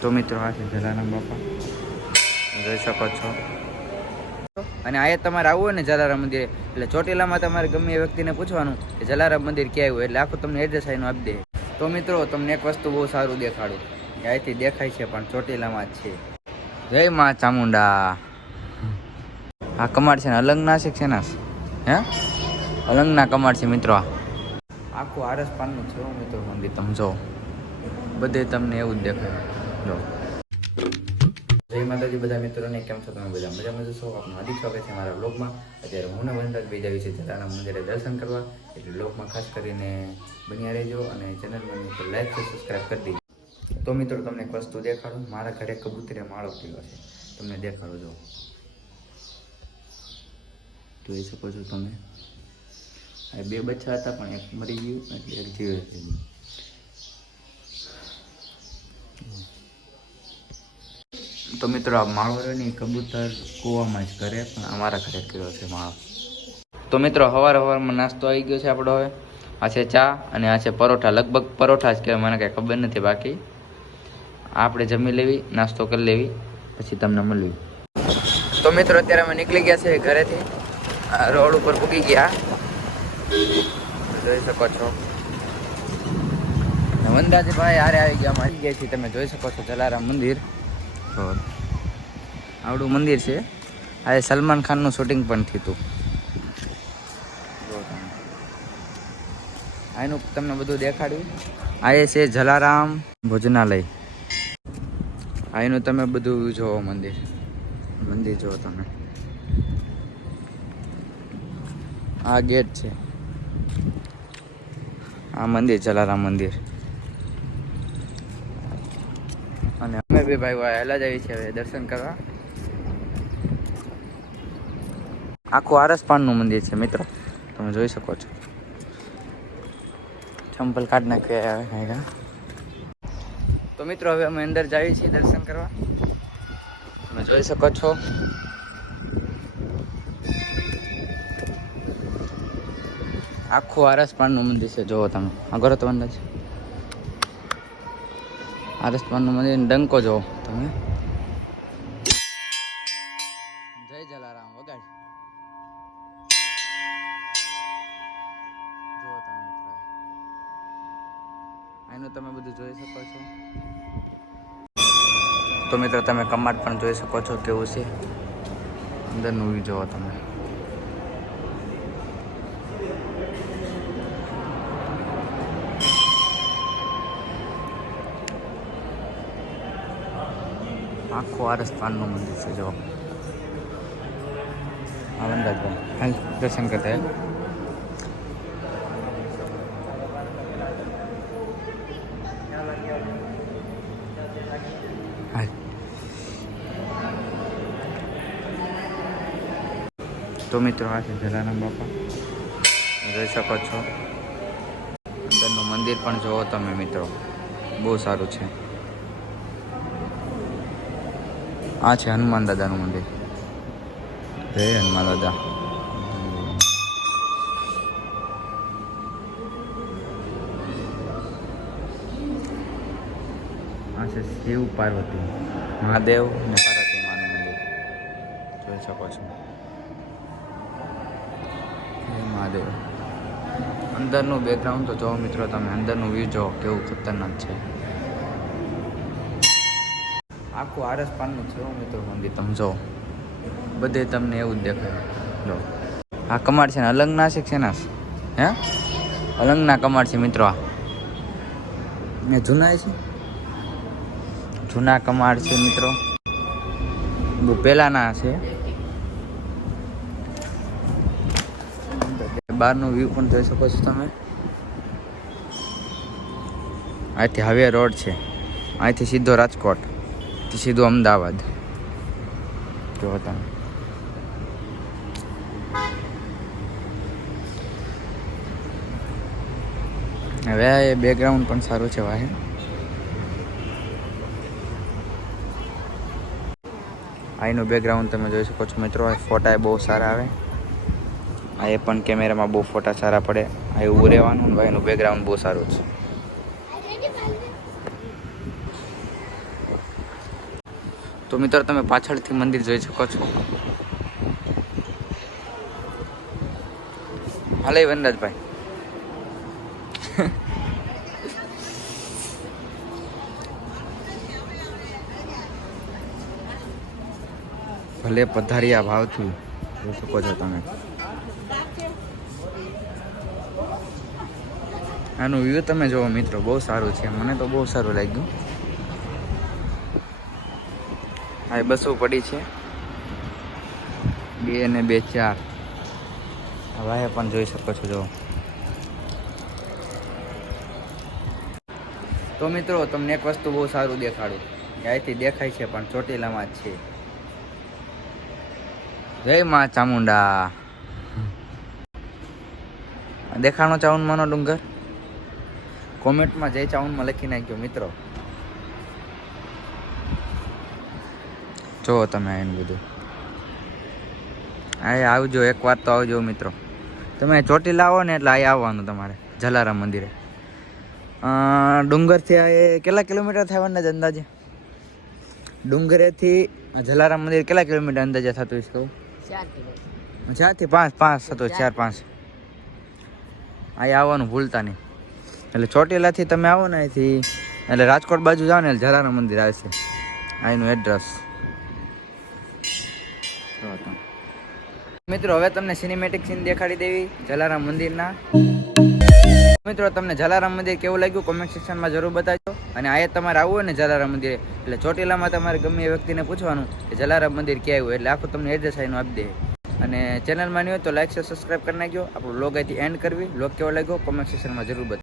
તો મિત્રો આ છે જલારામ બાપા, જોઈ શકો છો. અને અહીંયા તમારે આવવું હોય ને જલારામ મંદિરે, એટલે ચોટીલામાં તમારે ગમે એ વ્યક્તિને પૂછવાનું કે જલારામ મંદિર ક્યાં આવ્યું, એટલે આખું તમને એડ્રેસ આવીને આપી દે. તો મિત્રો તમને એક વસ્તુ બહુ સારું દેખાડું, અહીંથી દેખાય છે પણ ચોટીલામાં જ છે. જય મા ચામુંડા. આ કમાડ છે ને અલંગના છે ને, હે અલંગના કમાડ છે મિત્રો. આખું આરસ પાનનું છે મિત્રો મંદિર, તમે જો બધે તમને એવું જ દેખાય. જો જય માતાજી બધા મિત્રોને, કેમ છો તમે બધા? મજામાં જશો? આપનું હાર્દિક સ્વાગત છે મારા બ્લોગમાં. અત્યારે હું ને વનરાજ બે જાવી છે જલારામ મંદિરે દર્શન કરવા, એટલે બ્લોગમાં ખાસ કરીને બન્યા રહેજો અને ચેનલમાં ઉપર લાઈક અને સબસ્ક્રાઈબ કરી દેજો. તો મિત્રો તમને એક વસ્તુ દેખાડું, મારા ઘરે કબૂતરે માળો કર્યો છે, તમને દેખાડો. જો જોઈ શકો છો તમે, આ બે બચ્ચા હતા પણ એક મરી ગયું એટલે એક જીવે છે. તો મિત્રો આ માળો રહ્યો ને કબૂતર કૂવામાં જ કરે, પણ અમારા ઘરે કર્યો છે માળો. તો મિત્રો સવારમાં નાસ્તો આવી ગયો છે આપણો. હવે આ છે ચા અને આ છે પરોઠા, લગભગ પરોઠા જ કહેવાય, મને કાંઈ ખબર નથી. બાકી આપણે જમી લેવી, નાસ્તો કરી લેવી, પછી તમને મળવી. તો મિત્રો અત્યારે અમે નીકળી ગયા છે ઘરેથી, રોડ ઉપર પૂગી ગયા, જોઈ શકો છો. વનરાજભાઈ હારે આવી ગયા, આવી ગયા છીએ. તમે જોઈ શકો છો જલારામ મંદિર, આવડું મંદિર છે. આ સલમાન ખાનનું શૂટિંગ પણ થયું હતું. આનું તમને બધું દેખાડ્યું. આ છે જલારામ ભોજનાલય. આનું તમે બધું જોવો, મંદિર જોવો તમે. આ ગેટ છે, આ મંદિર જલારામ મંદિર. અને અમે બે ભાઈ હેલા જ આવી છે હવે દર્શન કરવા. આખું આરસપાનનું મંદિર છે મિત્રો, તમે જોઈ શકો છો. ચંપલ કાઢ નાખ્યા. તો મિત્રો હવે અમે અંદર જઈએ છીએ દર્શન કરવા, તમે જોઈ શકો છો. આખું આરસપાનનું મંદિર છે, જોવો તમે. અગર તો અંદાજ આરસપાનનું મંદિર, ડંકો જોવો તમે. જય જલારામ વગાડ જોવો તમે મિત્રો. આનું તમે બધું જોઈ શકો છો. તો મિત્રો તમે કમાડ પણ જોઈ શકો છો કેવું છે અંદરનું વ્યૂ જોવો તમે. આખું આરસપાનનું મંદિર છે, જો વનરાજભાઈ હાલ દર્શન કરતા. તો મિત્રો આ છે જલારામ બાપા, જોઈ શકો છો. અંદરનું મંદિર પણ જોવો તમે મિત્રો, બહુ સારું છે. આ છે હનુમાન દાદાનું મંદિર. જય હનુમાન દાદા. આ છે શિવ પાર્વતી, મહાદેવ અને પાર્વતી માનું મંદિર, જોઈ શકો છો. મહાદેવ. અંદરનું બેકગ્રાઉન્ડ તો જોવો મિત્રો તમે, અંદરનું વ્યૂ જોવો કેવું ખતરનાક છે. આખું આરસપાનનું છે મિત્રો મંદિર, તમે જો બધે તમને એવું જ દેખાય. જો આ કમાડ છે ને અલંગના છે ને, હે અલંગના કમાડ છે મિત્રો. આ ને જૂના છે, જૂના કમાડ છે મિત્રો, બહુ પહેલાના છે. બહારનું વ્યૂ પણ જોઈ શકો છો તમે. અહીંથી હાઈવે રોડ છે, અહીંથી સીધો રાજકોટ, સીધું અમદાવાદ. જો તમે હવે એ બેકગ્રાઉન્ડ પણ સારું છે વાહે. અહીંનું બેકગ્રાઉન્ડ તમે જોઈ શકો છો મિત્રો. આ ફોટા બહુ સારા આવે, આ એ પણ કેમેરામાં બહુ ફોટા સારા પડે. આ એવું રહેવાનું, ભાઈ એનું બેકગ્રાઉન્ડ બહુ સારું છે. તો મિત્રો તમે પાછળથી મંદિર જોઈ શકો છો. હાલે વનરાજભાઈ. ભલે પધારિયા ભાવથી જોઈ શકો છો તમે. આનું વ્યૂ તમે જુઓ મિત્રો, બહુ સારું છે, મને તો બહુ સારું લાગ્યું. આ બસો પડી છે 2 અને 2 4. હવે પણ જોઈ શકો છો જો. તો મિત્રો તમને એક વસ્તુ બહુ સારું દેખાડું. અહીંથી દેખાય છે પણ ચોટીલામાં જ છે. જય માં ચામુંડા. દેખાણો ચાઉનમાંનો ડુંગર? કોમેન્ટમાં જય ચાઉનમાં લખી નાખજો મિત્રો. જુઓ તમે એનું બધું. આ આવજો, એક વાર તો આવજો મિત્રો. તમે ચોટીલા આવો ને એટલે અહીં આવવાનું તમારે જલારામ મંદિરે. ડુંગરથી આ કેટલા કિલોમીટર થવાના જ અંદાજે? ડુંગરેથી જલારામ મંદિર કેટલા કિલોમીટર અંદાજે થતું હશે કહું? 4 થી 5 થતું, 4-5. અહીં આવવાનું ભૂલતા નહીં. એટલે ચોટીલાથી તમે આવો ને અહીંથી, એટલે રાજકોટ બાજુ જાઓ ને એટલે જલારામ મંદિર આવશે. અહીંનું એડ્રેસ મિત્રો. હવે તમને સિનેમેટિક સીન દેખાડી દેવી જલારામ મંદિરના. મિત્રો તમને જલારામ મંદિર કેવું લાગ્યું કોમેન્ટ સેક્શનમાં જરૂર બતાવજો. અને અહીંયા તમારે આવવું હોય ને જલારામ મંદિરે, એટલે ચોટીલામાં તમારે ગમે એ વ્યક્તિને પૂછવાનું કે જલારામ મંદિર ક્યાં આવ્યું, એટલે આખું તમને એડ્રેસ આવીને આપી દે. અને ચેનલમાં નહીં હોય તો લાઈક છે, સબસ્ક્રાઈબ કરી નાખજો. આપણું વ્લોગ અહીંથી એન્ડ કરવી. વ્લોગ કેવો લાગ્યો કોમેન્ટ સેક્શનમાં જરૂર બતાવો.